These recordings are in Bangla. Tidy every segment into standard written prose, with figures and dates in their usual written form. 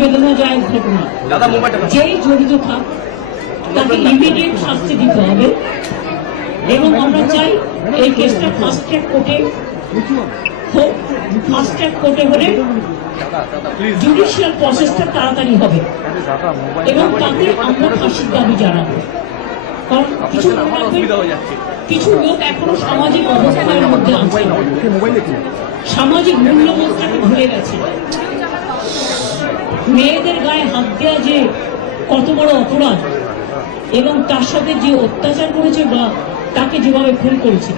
বেদনাদায়ক ঘটনা। যেই জড়িত থাক তাকে ইমিডিয়েট শাস্তি দিতে হবে এবং আমরা চাই এই কেসটা ফাস্ট ট্র্যাক কোর্টে হোক। ফাস্ট ট্র্যাক কোর্টে হলে জুডিশিয়াল প্রসেসটা তাড়াতাড়ি হবে এবং তাকে আমরা ফাঁসির দাবি জানাবো। কারণ কিছু লোক এখনো সামাজিক অবস্থার মধ্যে আছে, সামাজিক মূল্যবোধটাকে ভুলে গেছে। মেয়েদের গায়ে হাত দেওয়া যে কত বড় অপরাধ এবং তার সাথে যে অত্যাচার করেছে বা তাকে যেভাবে খুন করেছে,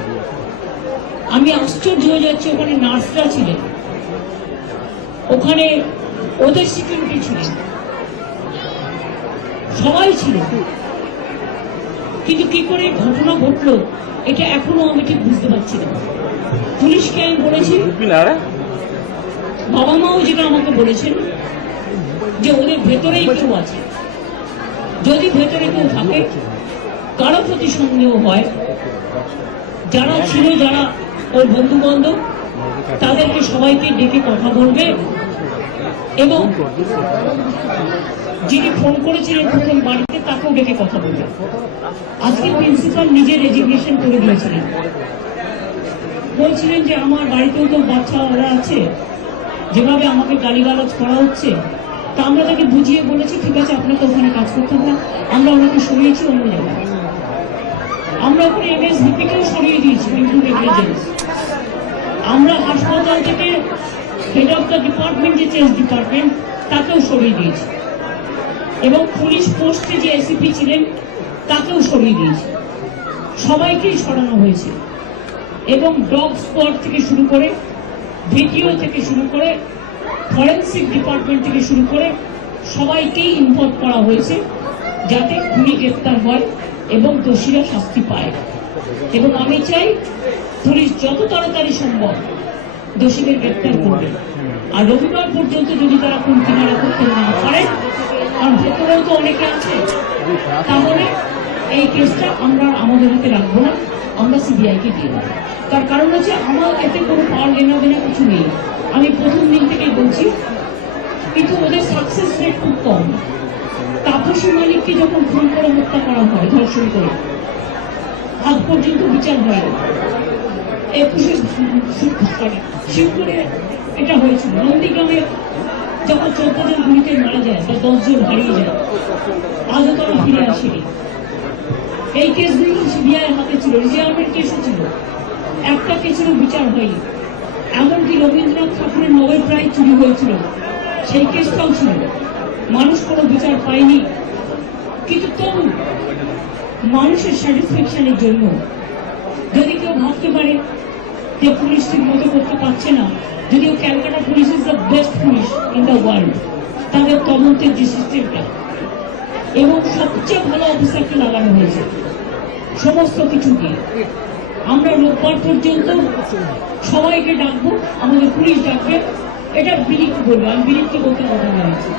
আমি আশ্চর্য হয়ে যাচ্ছি। ওখানে নার্সরা ছিলেন, ওখানে ওদের সিকিউরিটি ছিলেন, সবাই ছিলেন, কিন্তু কি করে ঘটনা ঘটলো এটা এখনো আমি ঠিক বুঝতে পারছি না। পুলিশকে আমি বলেছি, বাবা মাও যেটা আমাকে বলেছেন যে ওদের ভেতরেই কেউ আছে। যদি ভেতরে কেউ থাকে, কারো প্রতি সন্দেহ হয়, যারা ছিল, যারা ওর বন্ধু বান্ধব, তাদেরকে সবাইকে ডেকে কথা বলবে এবং যিনি ফোন করেছিলেন প্রথম বাড়িতে তাকেও ডেকে কথা বলবে। আজকে প্রিন্সিপাল নিজে রেজিগনেশন করে দিয়েছিলেন, বলছিলেন যে আমার বাড়িতেও তো বাচ্চারা আছে, যেভাবে আমাকে গালিগালাজ করা হচ্ছে, তা আমরা তাকে বুঝিয়ে বলেছি ঠিক আছে আপনাকে ওখানে কাজ করতে হবে, আমরা ওনাকে সরিয়েছি অন্য জায়গায়। আমরা ওখানে এমএসভিপিকেও সরিয়ে দিয়েছি, আমরা হাসপাতাল থেকে হেড অফ দ্য ডিপার্টমেন্ট যে চেস ডিপার্টমেন্ট তাকেও সরিয়ে দিয়েছি এবং পুলিশ পোস্টে যে এসিপি ছিলেন তাকেও সরিয়ে দিয়েছি। সবাইকেই সরানো হয়েছে এবং ডগ স্কোয়াড থেকে শুরু করে, ভিডিও থেকে শুরু করে, ফরেন্সিক ডিপার্টমেন্ট থেকে শুরু করে সবাইকেই ইনভলভ করা হয়েছে যাতে খুনি গ্রেপ্তার হয় এবং দোষীরা শাস্তি পায়। এবং আমি চাই পুলিশ যত তাড়াতাড়ি সম্ভব দোষীদের গ্রেপ্তার করবে। আর রবিবার পর্যন্ত যদি তারা কোন কিনারা করতে না পারে, কারণ ভেতরেও তো অনেকে আছে, তাহলে এই কেসটা আমরা আমাদের হাতে রাখবো না, আমরা সিবিআইকে দিয়ে দেবো। তার কারণ হচ্ছে আমার এতে কোনো পাওয়ার লেনা দেনা কিছু নেই, আমি প্রথম দিন থেকেই বলছি। কিন্তু ওদের সাকসেস রেট খুব কম। তাপসী মালিককে যখন খুন করে হত্যা করা হয়, ধর্ষণ করে, আজ পর্যন্ত বিচার হয় না। 21 শিবপুরে এটা হয়েছিল। নন্দীগ্রামে যখন 14 জন গুলিতে মারা যায় বা 10 জন হারিয়ে যায়, আজও তারা ফিরে আসেনি। এই কেসগুলো সিবিআই হাতে ছিল, রিজার্ভের কেসও ছিল, একটা কেসেরও বিচার হয়নি। এমনকি রবীন্দ্রনাথ ঠাকুরের নোবেল প্রাইজ চুরি হয়েছিল, সেই কেসটাও ছিল, মানুষ কোনো বিচার পায়নি। কিন্তু তবু মানুষের স্যাটিসফ্যাকশনের জন্য যদি কেউ ভাবতে পারে যে পুলিশ ঠিক মতো করতে পারছে না, যদিও Calcutta police is the best police in the world, তাদের তদন্তের যে সিস্টেমটা এবং সবচেয়ে ভালো অফিসারকে লাগানো হয়েছে সমস্ত কিছু দিয়ে, আমরা রোববার পর্যন্ত সবাইকে ডাকবো, আমাদের পুলিশ ডাকবে। এটা বিলিকে বলবো, আমি বিলিকে বলতে কথা বলেছি।